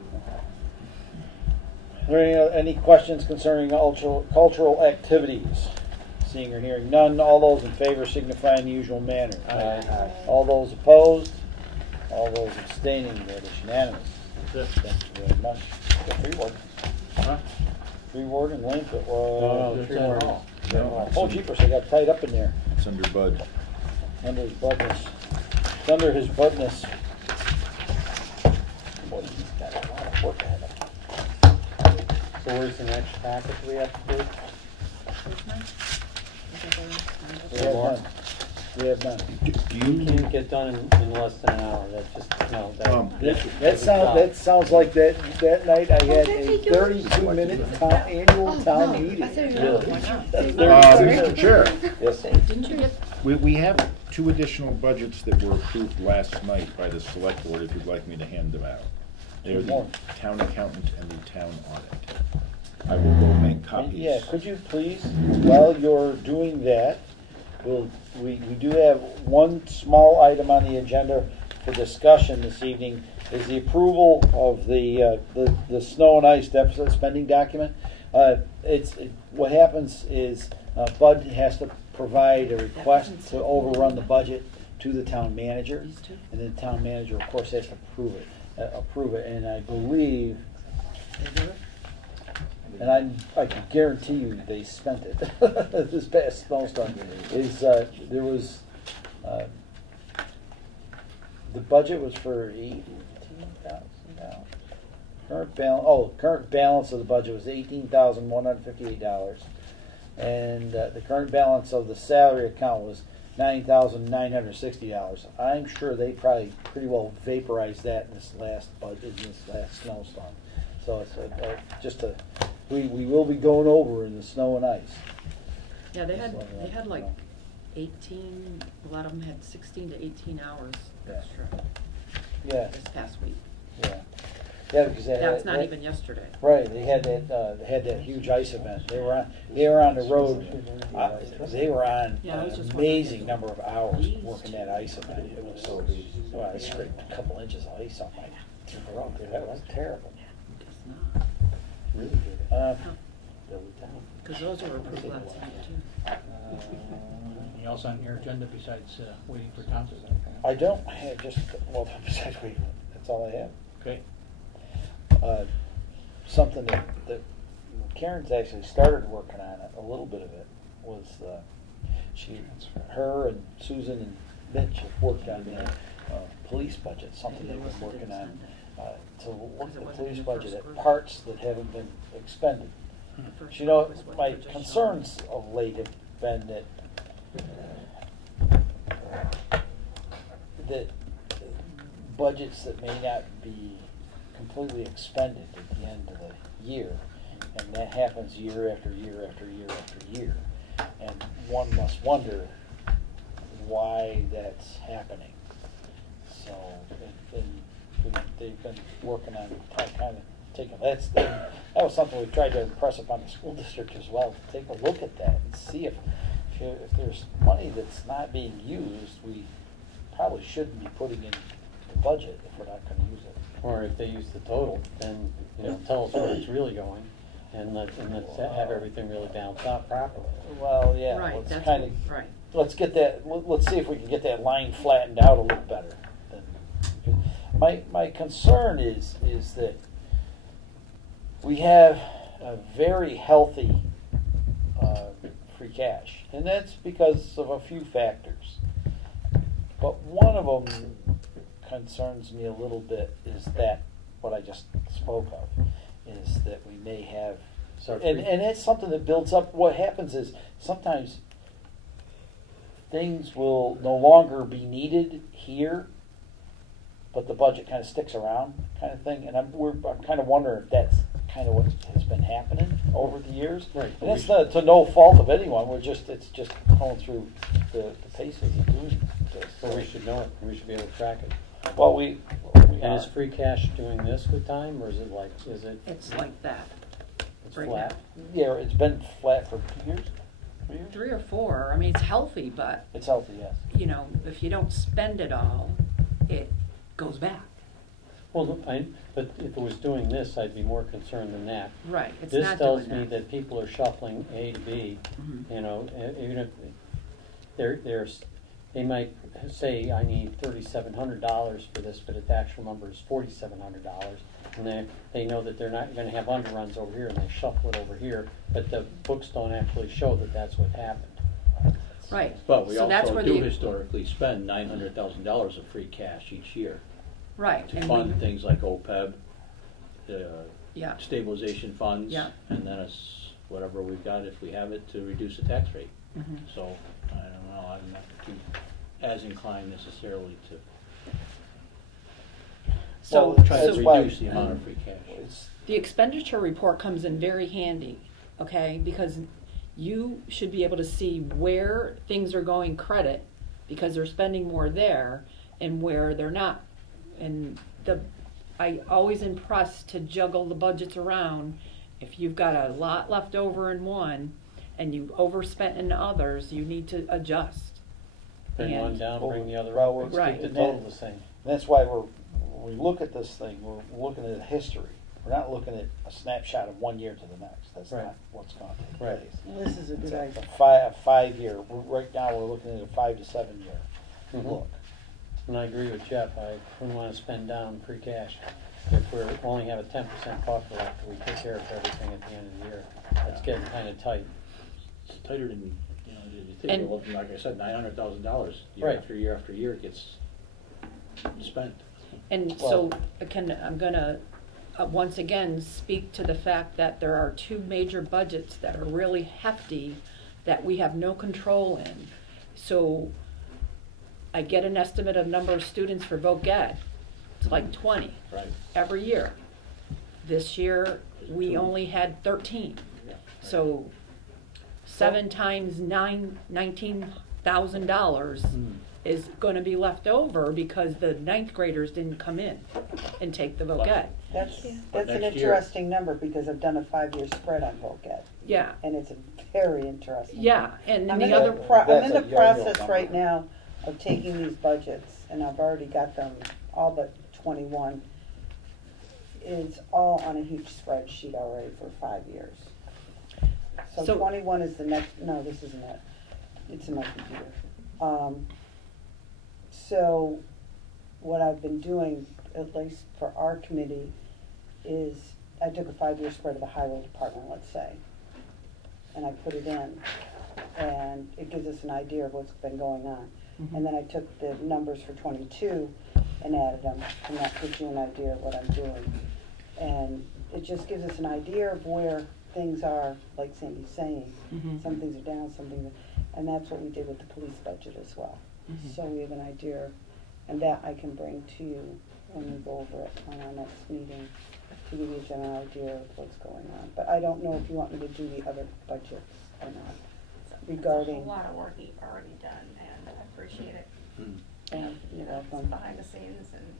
Are there any questions concerning cultural activities? Seeing or hearing none, all those in favor signify in the usual manner. Aye. All those opposed, all those abstaining, that is unanimous. That's it. Thank you very much. The Tree Ward. Huh? Tree Ward and Langford. No, just that hall. Oh, jeepers, I got tied up in there. It's under Bud. Under his budness. It's under his budness. Boy, he's got a lot of work ahead of him. So where's the next packet we have to do? We have none. We have none. Do You you, can't get done in less than an hour, that's just, no, That sounds like that night I had a 32-minute annual town meeting. Mr. Chair, Yes. Didn't you get, we have two additional budgets that were approved last night by the select board, if you'd like me to hand them out. They're the town accountant and the town audit. I will go make copies. Yeah, could you please, while you're doing that, we do have one small item on the agenda for discussion this evening, is the approval of the snow and ice deficit spending document. What happens is Bud has to provide a request to overrun the budget to the town manager, and then the town manager, of course, has to approve it, and I believe, and I can guarantee you they spent it this past snowstorm. There was the budget was for $18,000. Current balance of the budget was $18,158, and the current balance of the salary account was $9,960. I'm sure they probably pretty well vaporized that in this last budget, in this last snowstorm. So it's we will be going over in the snow and ice. yeah, they had like 18, a lot of them had 16 to 18 hours extra Yeah, this past week. yeah, because That's not even yesterday. right. They had that huge ice event. They were on the road. They were on Yeah, I was an just amazing number of hours working that ice event. It was so. Well, I scraped a couple inches of ice off my throat. That was terrible. It's not, Really good. because those were approved last night too. Anything else on your agenda besides waiting for Tom? I don't have besides waiting, that's all I have. Okay. Something that Karen's actually started working on it, a little bit of it, was her and Susan and Mitch have worked on the police budget, something they've been working on, to look at the police budget at parts that haven't been expended. You know, my concerns of late have been that budgets that may not be completely expended at the end of the year, and that happens year after year after year after year, and one must wonder why that's happening. So they've been working on kind of taking that was something we tried to impress upon the school district as well. Take a look at that and see if there's money that's not being used, we probably shouldn't be putting in the budget if we're not gonna use it. Or if they use the total, then, tell us where it's really going, and let's have everything really balanced out properly. Well, yeah, Right, let's that's, kinda, right. let's get that, let's see if we can get that line flattened out a little better. My concern is that we have a very healthy free cash, and that's because of a few factors. But one of them concerns me a little bit is that what I just spoke of is that we may have, and it's something that builds up. What happens is sometimes things will no longer be needed here, but the budget kind of sticks around, kind of thing. And I'm kind of wondering if that's kind of what has been happening over the years. Right. And it's not to no fault of anyone. It's just going through the paces of doing this. So we should know it, and we should be able to track it. Well, we And is free cash doing this with time, or is it It's like that. it's right flat? yeah, it's been flat for 2 years. 3 years. 3 or 4. I mean, it's healthy, but It's healthy, yes. if you don't spend it all, it goes back. Well, but if it was doing this, I'd be more concerned than that. Right. It's This not tells doing me that people are shuffling A to B, Mhm. Even if they might say, I need $3,700 for this, but the actual number is $4,700. And they know that they're not gonna have underruns over here, and they shuffle it over here, but the books don't actually show that that's what happened. Right. But we So that's also where do the- historically spend $900,000 of free cash each year Right. to and fund we- things like OPEB, Yeah. stabilization funds, Yeah. and then it's whatever we've got if we have it to reduce the tax rate. Mhm. So, I don't know, I'm not as inclined necessarily to So, try to so reduce the amount of free cash. the expenditure report comes in very handy, okay? Because you should be able to see where things are going credit because they're spending more there and where they're not. And I always impress to juggle the budgets around. If you've got a lot left over in one and you overspent in others, you need to adjust. Bring And- one down, bring the other Well, up, Right. keep the total the same. That's why when we look at this thing, we're looking at history. We're not looking at a snapshot of 1 year to the next. That's Right. not what's going to take Right. place. Well, this is a good It's idea. a 5-year. Right now, we're looking at a 5 to 7 year Mhm. look. And I agree with Jeff, I wouldn't wanna spend down free cash if we only have a 10% buffer after we take care of everything at the end of the year. That's getting kinda tight. It's tighter than, you think, And- well, like I said, $900,000 year Right. after year after year gets spent. And so I'm gonna once again speak to the fact that there are 2 major budgets that are really hefty that we have no control in. So I get an estimate of number of students for voc ed. It's like 20 Right. every year. This year we only had 13. So 7 times $19,000 is going to be left over because the 9th graders didn't come in and take the voc ed. That's But an next year- interesting number because I've done a 5-year spread on voc ed, Yeah, and it's a very interesting. yeah, and I'm the in other, I'm in That's the a yo-yo process number. right now of taking these budgets, and I've already got them all but 21. It's all on a huge spreadsheet already for 5 years. So So- 21 is the next, no, this isn't it. It's in my computer. So what I've been doing, at least for our committee, is I took a 5-year spread of the highway department, let's say, and I put it in, and it gives us an idea of what's been going on. And then I took the numbers for 22 and added them, and that gives you an idea of what I'm doing. And it just gives us an idea of where things are, like Sandy's saying. Mhm. Some things are down, some things, and that's what we did with the police budget as well. Mhm. So we have an idea, and that I can bring to you when we go over it on our next meeting to give you a general idea of what's going on. But I don't know if you want me to do the other budgets or not. It's Regarding- a lot of work you've already done, and I appreciate it. And you're It's welcome. behind the scenes and.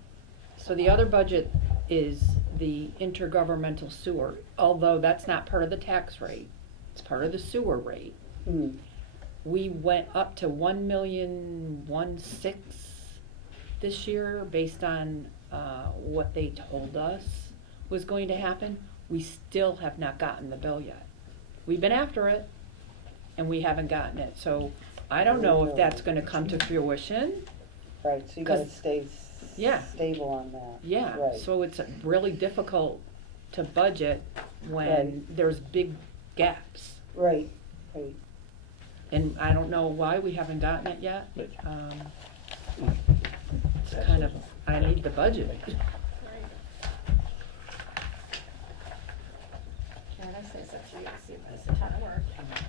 so the other budget is the intergovernmental sewer, although that's not part of the tax rate, it's part of the sewer rate. Mm. We went up to 1,160,000 this year based on what they told us was going to happen. We still have not gotten the bill yet. We've been after it, and we haven't gotten it. So I don't know if that's going to come to fruition. Right, so you gotta 'Cause- stay Yeah. stable on that. Yeah, Right. so it's really difficult to budget when Right. there's big gaps. Right, right. And I don't know why we haven't gotten it yet. It's kind of, I need the budget. Right. Can I say something to you, see if it's a ton of work,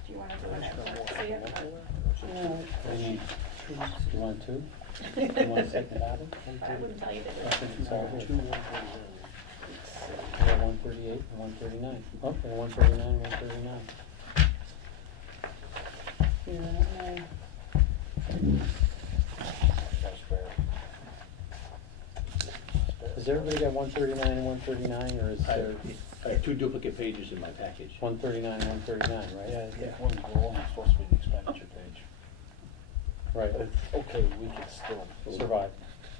do you wanna do it at work, see it? Yeah. We need two, you want two? You want a second out of it? I wouldn't tell you to do I think it's all it. good. We got 138 and 139. Oh, and 139 and 139. Has everybody got 139 and 139, or is there I have two duplicate pages in my package. 139 and 139, right? Yeah, I think we're only supposed to be the expenditure page. Right. But it's okay, we can still Survive.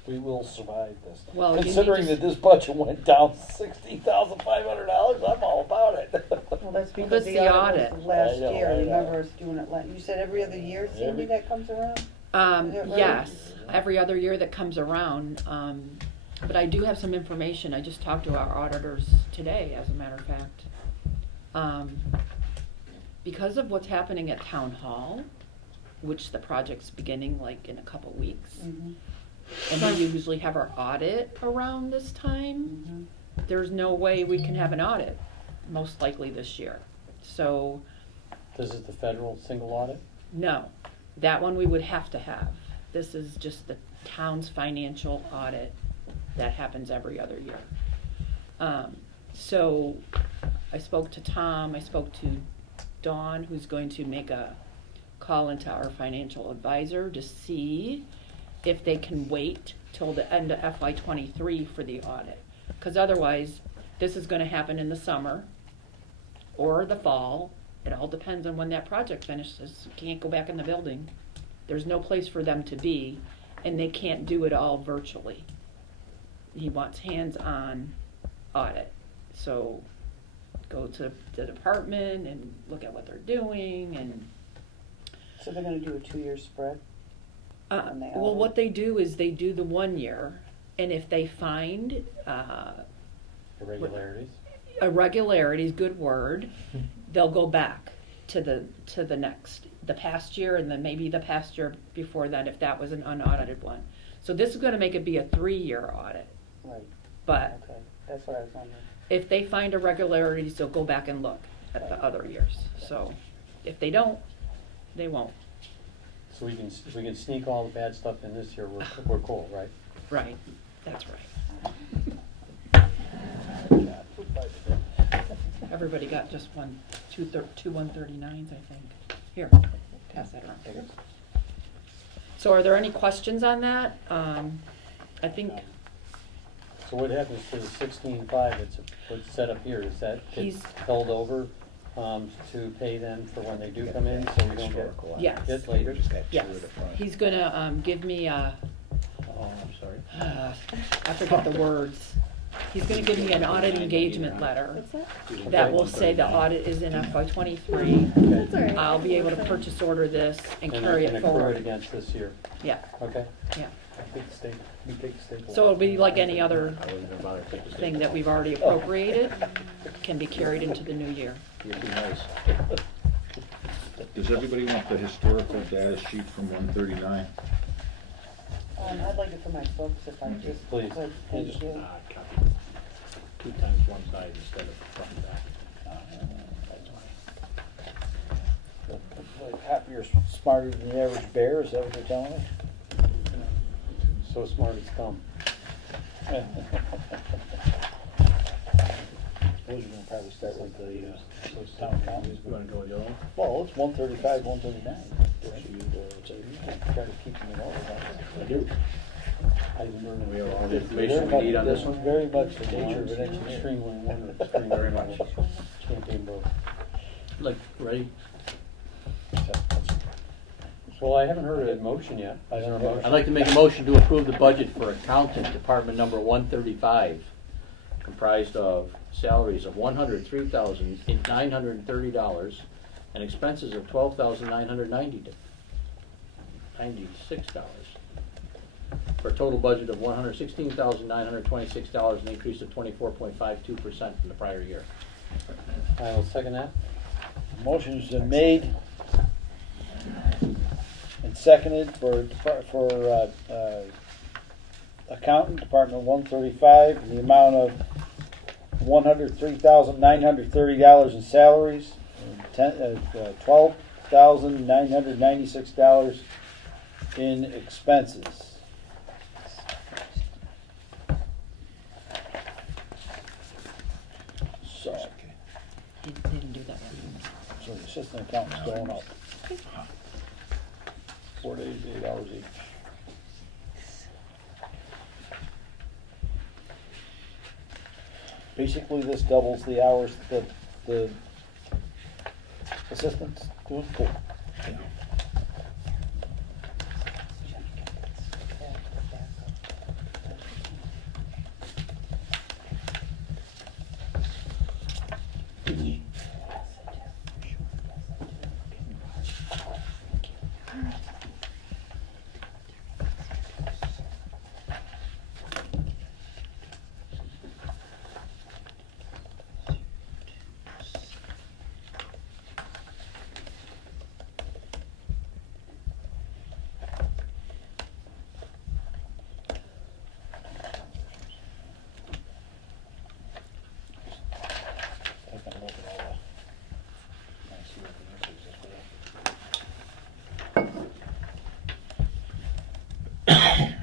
We will survive this. Well, you need Considering to- that this budget went down $16,500, I'm all about it. Well, that's that's because the the audit audit. was last I know, year, I know. remember us doing it you said every other year, Cindy, Every- that comes around? Is that right? Yes, every other year that comes around. But I do have some information. I just talked to our auditors today, as a matter of fact. Because of what's happening at Town Hall, which the project's beginning like in a couple weeks, Mhm. and we usually have our audit around this time, there's no way we can have an audit, most likely this year. So, This is the federal single audit? no, that one we would have to have. This is just the town's financial audit that happens every other year. So I spoke to Tom, I spoke to Dawn, who's going to make a call into our financial advisor to see if they can wait till the end of FY '23 for the audit. Because otherwise, this is gonna happen in the summer or the fall. It all depends on when that project finishes. You can't go back in the building. There's no place for them to be, and they can't do it all virtually. He wants hands-on audit. So go to the department and look at what they're doing and So they're gonna do a 2-year spread? on the well, audit? what they do is they do the 1 year, and if they find Irregularities? irregularities, good word, they'll go back to the next, the past year, and then maybe the past year before that, if that was an unaudited one. So this is gonna make it be a 3-year audit, Right, but okay, that's what I was wondering. if they find irregularities, they'll go back and look at the other years. So if they don't, they won't. So we can sneak all the bad stuff in this year, we're cool, right? Right, that's right. Everybody got just two 139s, I think. Here, pass that around. So are there any questions on that? I think So what happens to the 16.5 that's set up here? Does that get He's- held over to pay them for when they do come in, so we don't get Yes. hit later? yes, he's gonna give me a, Oh, I'm sorry. I forget the words. He's gonna give me an audit engagement letter What's that? that will say the audit is in FY '23. That's all right. I'll be able to purchase order this and carry it And accrue it forward. against this year, Yeah, okay? yeah. Take the staple, we take the staple. So it'll be like any other I wasn't gonna bother to take the thing that staple. we've already appropriated, can be carried into the new year. You're too nice. Does everybody want the historical data sheet from 139? I'd like it for myself, if I just Please. could, And thank just- you. Copy 2 times one side instead of front and back. Like half you're smarter than the average bear, is that what you're telling me? So smart it's come. Suppose you're gonna probably start with the town council. You wanna go with the other one? Well, it's 135, 139. Try to keep them in order. I do. We have all the information we Very need on much- this one? Very much the nature of an engineer. Extremely wonderful, extremely Very much. Champagne boat. Like, ready? Well, I haven't heard a motion yet. Is there a motion? I'd like to make a motion to approve the budget for accountant, department number 135, comprised of salaries of $103,930 and expenses of $12,996, for a total budget of $116,926, an increase of 24.52% from the prior year. I will second that. Motion's been made and seconded for accountant, Department 135, in the amount of $103,930 in salaries, and $12,996 in expenses. So, He didn't do that one. so the assistant accountant's going up. 4 days, 8 hours each. Basically, this doubles the hours that the assistants do. Cool. Taking a look at all the, I see what the usage is for that.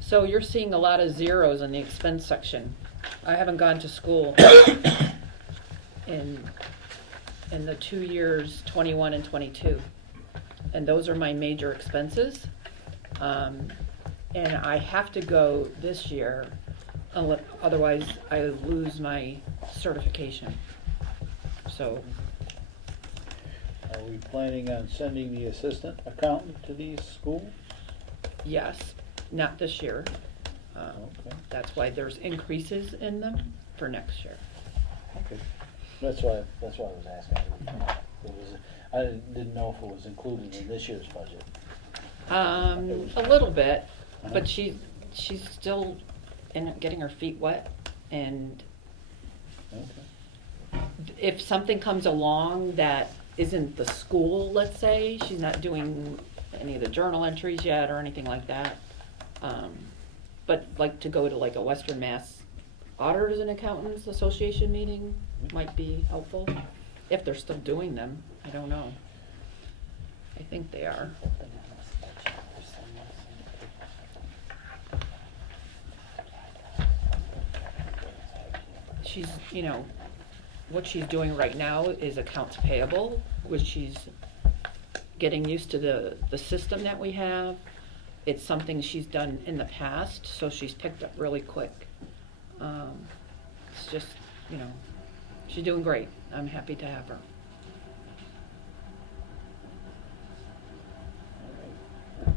So you're seeing a lot of zeros in the expense section. I haven't gone to school in the 2 years, 21 and 22. And those are my major expenses. And I have to go this year, otherwise I lose my certification. So, Are we planning on sending the assistant accountant to these schools? yes, not this year. Okay. That's why there's increases in them for next year. Okay. That's why I was asking. It was, I didn't know if it was included in this year's budget. A little bit, but she's still getting her feet wet, and Okay. if something comes along that isn't the school, let's say, she's not doing any of the journal entries yet or anything like that. But like to go to like a Western Mass Auditors and Accountants Association meeting might be helpful, if they're still doing them. I don't know. I think they are. She's, what she's doing right now is accounts payable, which she's getting used to the system that we have. It's something she's done in the past, so she's picked up really quick. It's just, she's doing great. I'm happy to have her. Are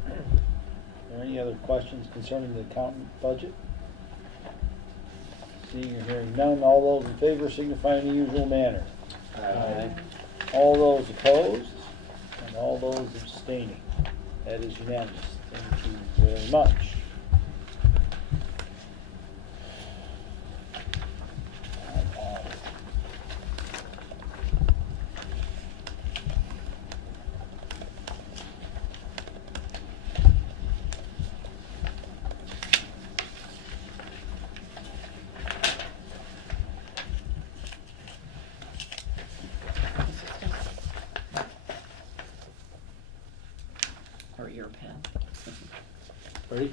there any other questions concerning the accountant budget? Seeing or hearing none, all those in favor signify in the usual manner. Aye. All those opposed, and all those abstaining. That is unanimous. Thank you very much. Or your pen. Ready?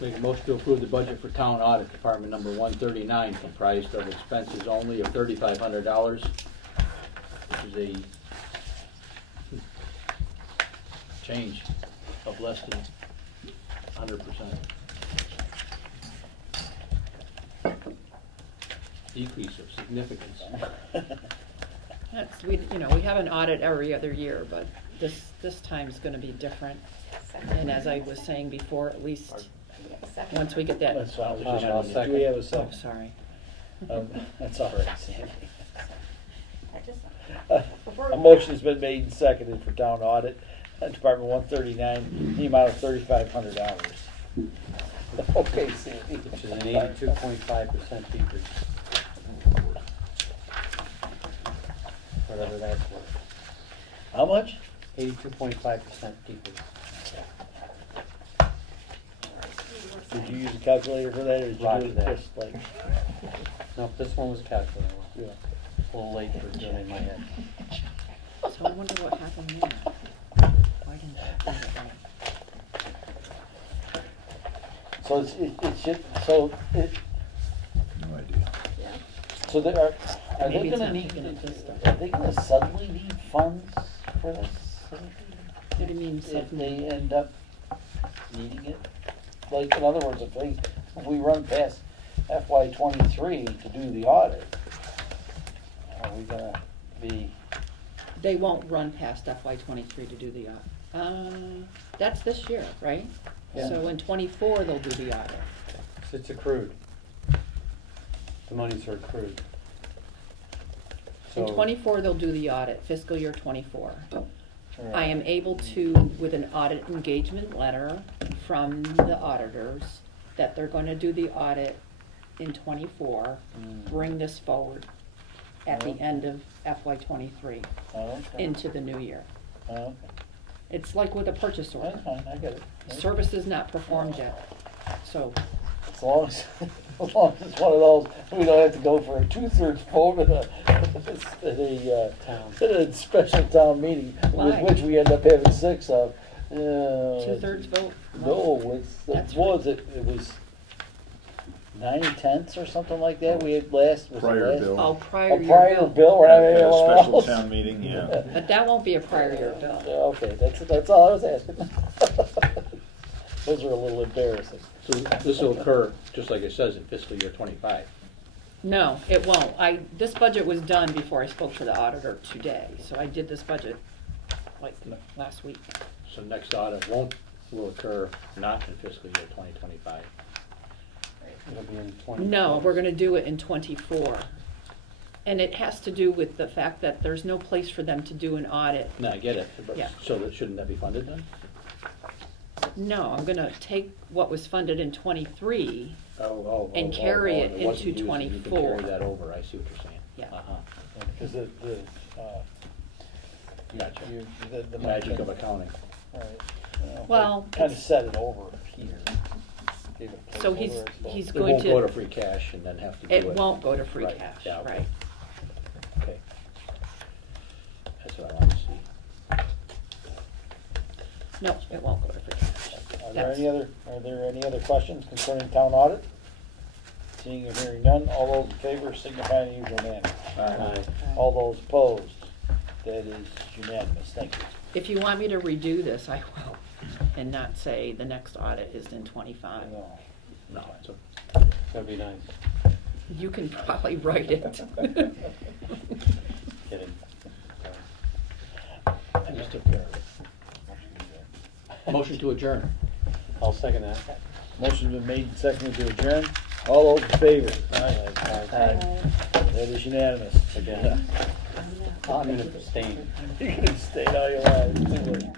Make a motion to approve the budget for town audit, department number 139, comprised of expenses only of $3,500, which is a change of less than 100%. Decrease of significance. That's, we have an audit every other year, but this time's gonna be different. And as I was saying before, at least, once we get that, That's fine. I'll Do second. we have a oh, second? sorry. That's all right, Sandy. I just, A motion's been made and seconded for town audit, Department 139, the amount of $3,500. Okay, Sandy. Which is an 82.5% decrease. Whatever that's worth. How much? 82.5% decrease. Did you use a calculator for that, or did you Roger do it that. just like? No, this one was calculated. Yeah. A little late for doing it in my head. So I wonder what happened there. Why didn't I do it right? So it's just, so it, No idea. yeah. so they are they Maybe it's gonna not need, picking up this stuff. are they gonna suddenly need funds for this? What do you mean If suddenly? they end up needing it? Like, in other words, if we run past FY 23 to do the audit, are we gonna be, They won't run past FY 23 to do the audit. That's this year, right? Yeah. So in 24, they'll do the audit. It's accrued. The monies are accrued. In So- 24, they'll do the audit, fiscal year 24. Right. I am able to, with an audit engagement letter from the auditors, that they're gonna do the audit in 24, bring this forward at the end of FY 23 okay. into the new year. Okay. It's like with a purchase order. That's fine, I get it. Service is not performed yet, so As long as, as long as it's one of those, we don't have to go for a 2/3 vote at a special town meeting, Why? with which we end up having 6 of. 2/3 vote? No, That's what was it? It was 9/10 or something like that. We had last. Was it Prior last? bill. Oh, A prior year prior bill. bill. We're not At having a one special else. town meeting, yeah. But that won't be a prior year bill. Okay, that's all I was asking. Those are a little embarrassing. So this will occur, just like it says, in fiscal year 25. No, it won't. This budget was done before I spoke to the auditor today, so I did this budget like last week. So next audit will occur not in fiscal year 2025. It'll be in 20. No, we're gonna do it in 24. And it has to do with the fact that there's no place for them to do an audit. No, I get it, but, Yeah. so shouldn't that be funded then? No, I'm gonna take what was funded in 23, and Oh, carry it wasn't into used, and you can 24. carry that over, I see what you're saying. Yeah. Uh-huh. Because the Gotcha. the Magic of accounting. Well, kind of it's- set it over here. Gave it a So placeholder, he's I suppose. he's It going won't go to to, free cash and then have to do it. it won't go to free Right, cash, yeah, okay. right? Okay. That's what I want to see. No, it won't go to free cash. Are That's- there any other questions concerning town audit? Seeing and hearing none, all those in favor signify in the usual manner. Aye. All those opposed, that is unanimous, thank you. If you want me to redo this, I will, and not say the next audit is in 25. No. No, it's a, That'd be nice. You can probably write it. Kidding. I just took care of it. Motion to adjourn. I'll second that. Motion's been made and seconded to adjourn, all those in favor? Aye. That is unanimous. Again. I'm gonna abstain. You can stay all you want.